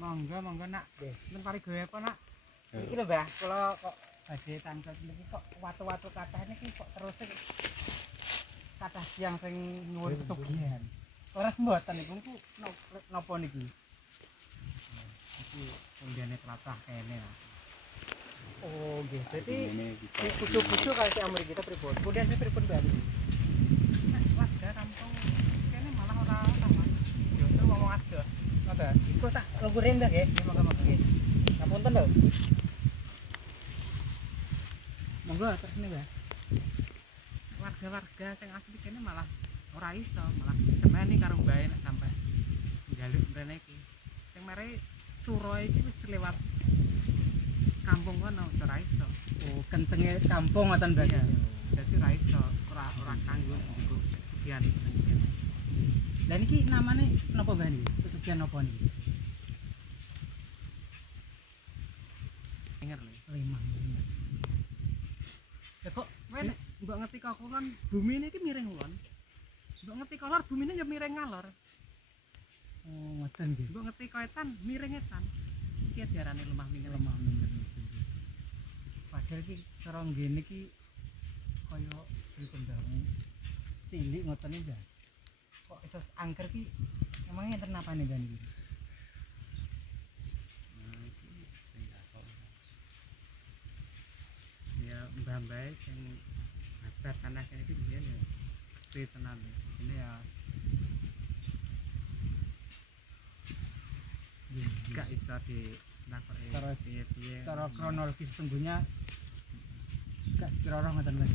Monggo nak. Nggih. Men pari gawe apa nak? Iki lho Mbah, kula kok badhe tangkep niki kok watu-watu kathah niki kok terus kathah siang sing nyuwun pesugihan. Ora mboten niku napa niki? Iki pundene tlatah kene. Oh nggih. Dadi pucuk-pucuk kali sing amrih kita pripun? Kemudian sing pripun Mbah niki? Nek warga kampung kene malah ora sama. Justru ngomong adoh. Ngoten. Iku tak lunggurin Mbah nggih. Monggo-monggo nggih. Ngapunten lho. Monggo terus nih Mbah. Warga-warga sing asli kene malah ora iso, malah disemeni karo mbae nek sampe njaluk mrene iki. Sing mare Suro iki wis lewat kampung kono ora iso. Oh, kencenge kampung ngoten Mbah. Iya. Dadi ora iso, ora kanggo nggo pesugihan iki nang kene. Lah niki namane napa Mbah niki? Pesugihan napa niki? Denger lho. Lemah. Ya kok Nek mbok ngerti kok kulon bumi ini iki miring kulon. Mbok ngerti kolor bumi ini ya miring ngalor. oh ngoten nggih. Mbok ngerti koetan miring etan. Iki diarani lemah mingel. Lemah minten. Padahal iki cara ngene iki kaya pripun dawuh cilik ngoten iki Mbah. Kok iso angker ki emangnya enten apane Mbah niki? Ya mbah-mbah sing habat tanah kene iki biyen ya gede tenan. Ini ya gak iso dinakoki piye-piye. Cara kronologis sesungguhnya gak sekira orang ngoten Mas.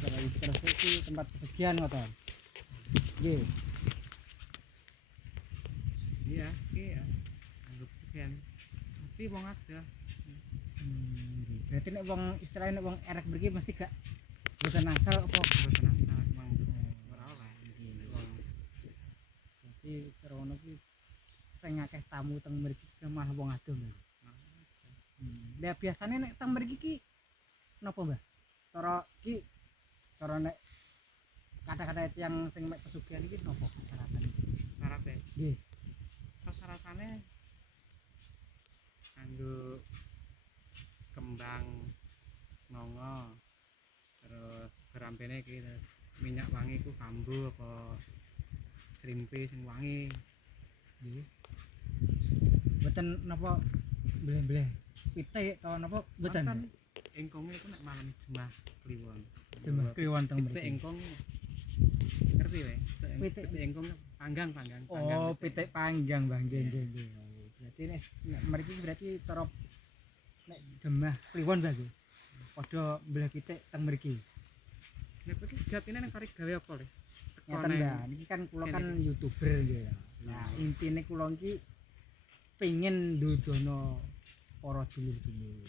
Cara iki terus iki tempat pesugihan ngoten. Nggih. Iya, iki ya anggap sekian. Tapi wong ada. Berarti nek wong istilahnya nek wong erek mriki mesti gak boten asal apa Boten asal emang ora oleh. Wong berarti cara ngono ki sing akeh tamu teng mriki malah wong adoh Mbah. Lah biasane nek teng mriki ki napa Mbah? Cara nek kata-kata yang sing mek pesugihan iki napa persyaratan iki? syaratnya. Nggih. Persyaratannya kanggo kembang nongo terus berampene iki terus minyak wangi ku kambu apa srimpi sing wangi. Nggih. Boten napa bleh-bleh pitik to napa boten? Wonten engkong iku nek malam Jumat Kliwon. Jemah kliwon teng Pitik mriki. engkong ngerti wae? Pitik Engkong panggang. Oh, pitik panggang Mbah nggih nggih. Berarti nek mriki berarti cara nek jemah kliwon Mbah nggih. Padha mbleh pitik teng mriki. Nek iki sejatine nang kari gawe apa le? Ngaten Mbah, niki kan kula kan YouTuber nggih ya. Nah, intine kula iki pengen ndudono para dulur-dulur.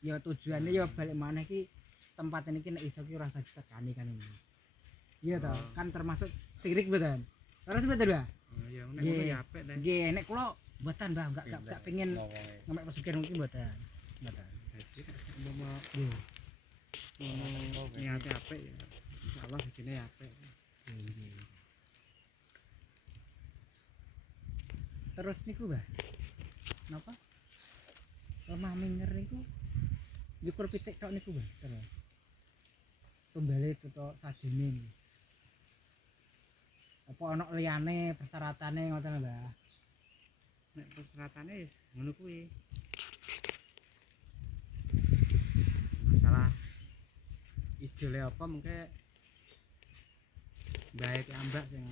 Ya tujuane ya balik maneh iki tempat ini nek iso ki ora usah ditekani kan ini. Iya toh, kan termasuk sirik mboten. Terus mboten Mbah? Oh iya, nek ngono ya apik deh. Nggih, nek kula mboten Mbah, enggak pengen ngemek pesugihan mungkin mboten. Mboten. Jadi umpama Nggih. niate apik ya. Insyaallah rezekine apik. Terus niku Mbah. Napa? Lemah minger niku nyukur pitik tok niku Mbah. Terus. Tumbale tutuk sajene. Apa ana liyane persyaratannya ngoten Mbah? Nek persyaratannya wis ngono kuwi. Masalah ijole apa mengke baik ambak sing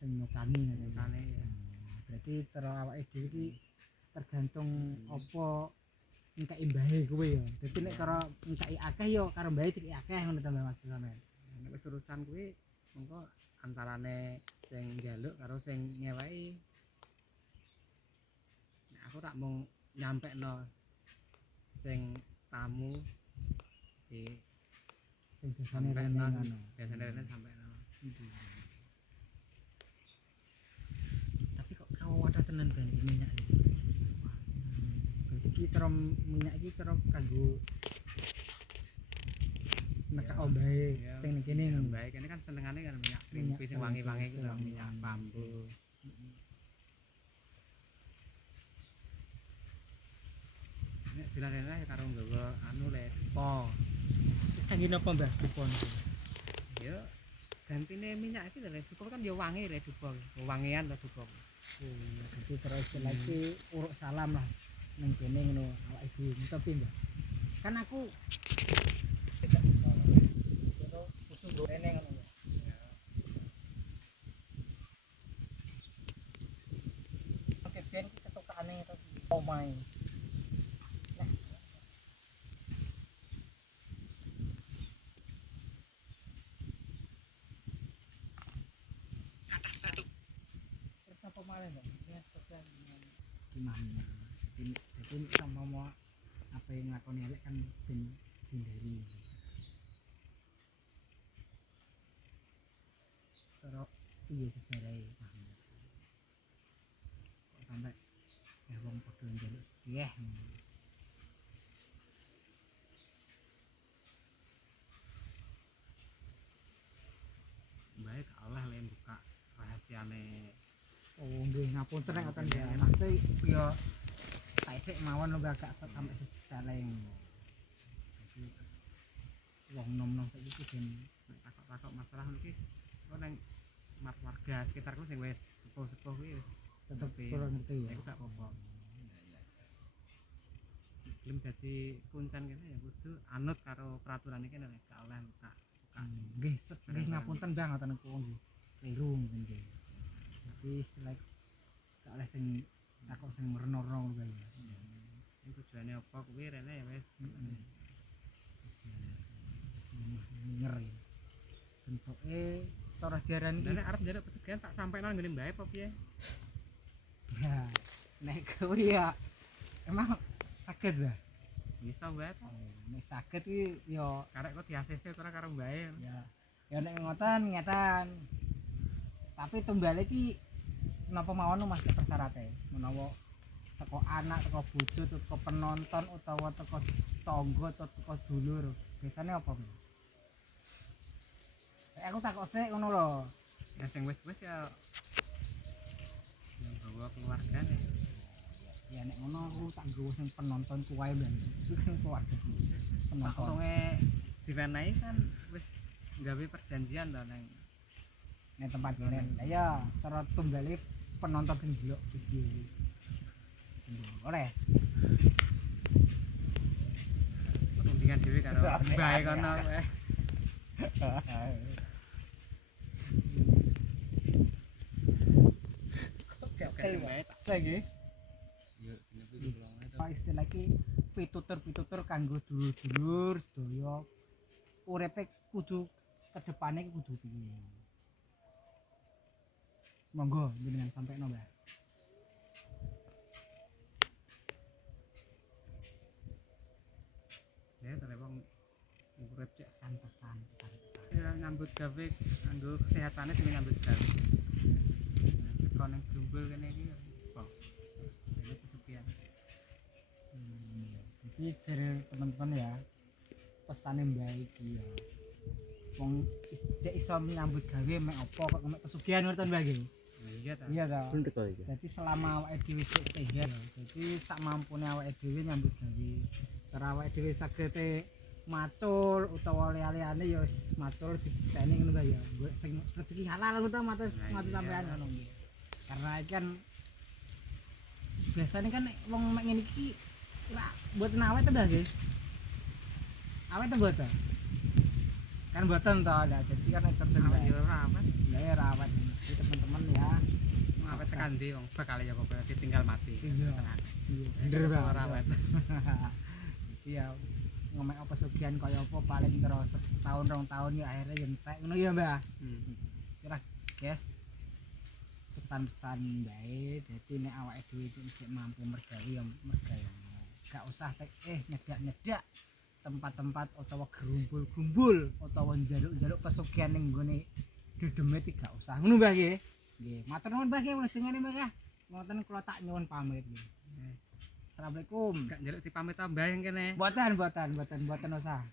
Nyukani ngoten. nyukane ya. Berarti cara awake dhewe iki tergantung apa engkake mbahe kuwi ya. Dadi nek cara engkake akeh ya karo mbahe dikek akeh ngono ta Mbah maksud sampean. Nek wis urusan kuwi mengko antarane sing njaluk karo sing ngewahi. Nek aku tak mung nyampekno sing tamu di Sing biasane rene ngono. biasane rene sampekno. Tapi kok kawadah tenan kan iki minyak iki. Berarti iki cara minyak iki cara kanggo nekak ombahe sing ning kene ngono. Baik ini kan senengane kan minyak rimpi sing wangi-wangi iki lho, minyak bambu. dilalene karo nggawa anu le dupa. Kangge napa Mbah dupon? Ya gantine minyak iki lho dupa kan ya wangi le dupa. Wangian to dupa. Jadi terus lagi uruk salam lah nang kene ngono awake dhewe tapi Mbah. Kan aku tidak ngono kudu gorene ngono. Oke, ben kesukaane itu omahe. Terus apa malah Mbak? Ini sosial gimana? Jadi sama mau apa yang ngakoni elek kan hindari. Terus iya sejarah paham. Kok sampai wong padha njaluk nggih. Baik Allah le buka rahasiane. Oh nggih ngapunten nek ngoten ya. Maksud yo saiki mawon lho agak sampai sejarah yang wong nom-nom saiki ben Takok-takok masalah ngono iki kok nang warga sekitarku sing wis sepuh-sepuh kuwi tetep ngerti. kurang ngerti ya. Iku gak apa-apa. Belum dadi kuncen kene ya kudu anut karo peraturan iki nek gak oleh buka. Nggih, nggih ngapunten Bang ngoten niku nggih. Kliru nggih. Jadi selek gak oleh sing takok sing merno-rno ngono ya. Sing tujuane apa kuwi rene ya wis. Ngeri. Bentuke cara diarani Nek arep njaluk pesugihan tak sampaikan ngene mbae apa piye? ya nek kuwi ya emang saged lah. Bisa wae. Nek saged iki ya Karek kok di-ACC ora karo mbae. ya nek ngoten ngeten. Tapi tumbale iki napa mawon Mas persyarate menawa teko anak, teko bojo, teko penonton utawa teko tangga atau teko dulur. Biasane apa? Aku takok sik ngono lho. Ya sing wis-wis ya yang bawa keluargane. Ya nek ngono aku tak nggawa sing penonton kuwae ben. Iku kan keluarga penonton. Sakurunge diwenehi kan wis gawe perjanjian to nang Nek tempat kene. Lah ya cara tumbale penonton sing ndelok video. Oleh. perundingan dhewe karo mbae kono kowe. Oke, mbae tak Lagi. yo kene Pak istilah iki pitutur-pitutur kanggo dulur-dulur sedaya uripe kudu kedepane iki kudu piye. Monggo jenengan sampekno, Mbak. ya terus wong urip cek Santai-santai. ya nyambut gawe kanggo kesehatane sing nyambut gawe. Teko ning Grumbul kene iki apa? Ini pesugihan. Jadi dari teman-teman ya pesane Mbak iki ya. Wong cek iso nyambut gawe mek apa kok mek pesugihan ngoten Mbak iki. Iya ta. Iya ta. Pun teko iki. Jadi selama awake dhewe sik sehat, jadi sak mampune awake dhewe nyambut gawe. Cara awake dhewe saged macul utawa liyane ya wis macul diceni ngono ta ya. Golek sing rezeki halal ngono ta matur matur sampean ngono nggih. Karena iki kan biasanya kan wong mek ngene iki ora mboten awet ta nggih. Awet ta mboten? Kan mboten to, lah jadi kan terus Awet yo ora awet. lah ya rawat. Jadi teman-teman ya Awet tekan ndi wong bakal ya kok ditinggal mati. Iya. Tenang. bener banget. Ora awet. Iya ngomong apa pesugihan kaya apa paling terus setahun rong tahun ya akhirnya ya entek ngono ya Mbah. Kira guys pesan-pesan bae dadi nek awake dhewe iki mampu mergawe ya mergawe. Gak usah nyedak-nyedak tempat-tempat utawa gerumbul-gumbul utawa njaluk-njaluk pesugihan ning nggone dedemit iki gak usah. Ngono Mbah nggih. Nggih, matur nuwun Mbah nggih wis dengene Mbah ya. Ngoten kula tak nyuwun pamit nggih. Assalamualaikum. Gak njaluk dipamit ta mbah yang kene. Mboten usah.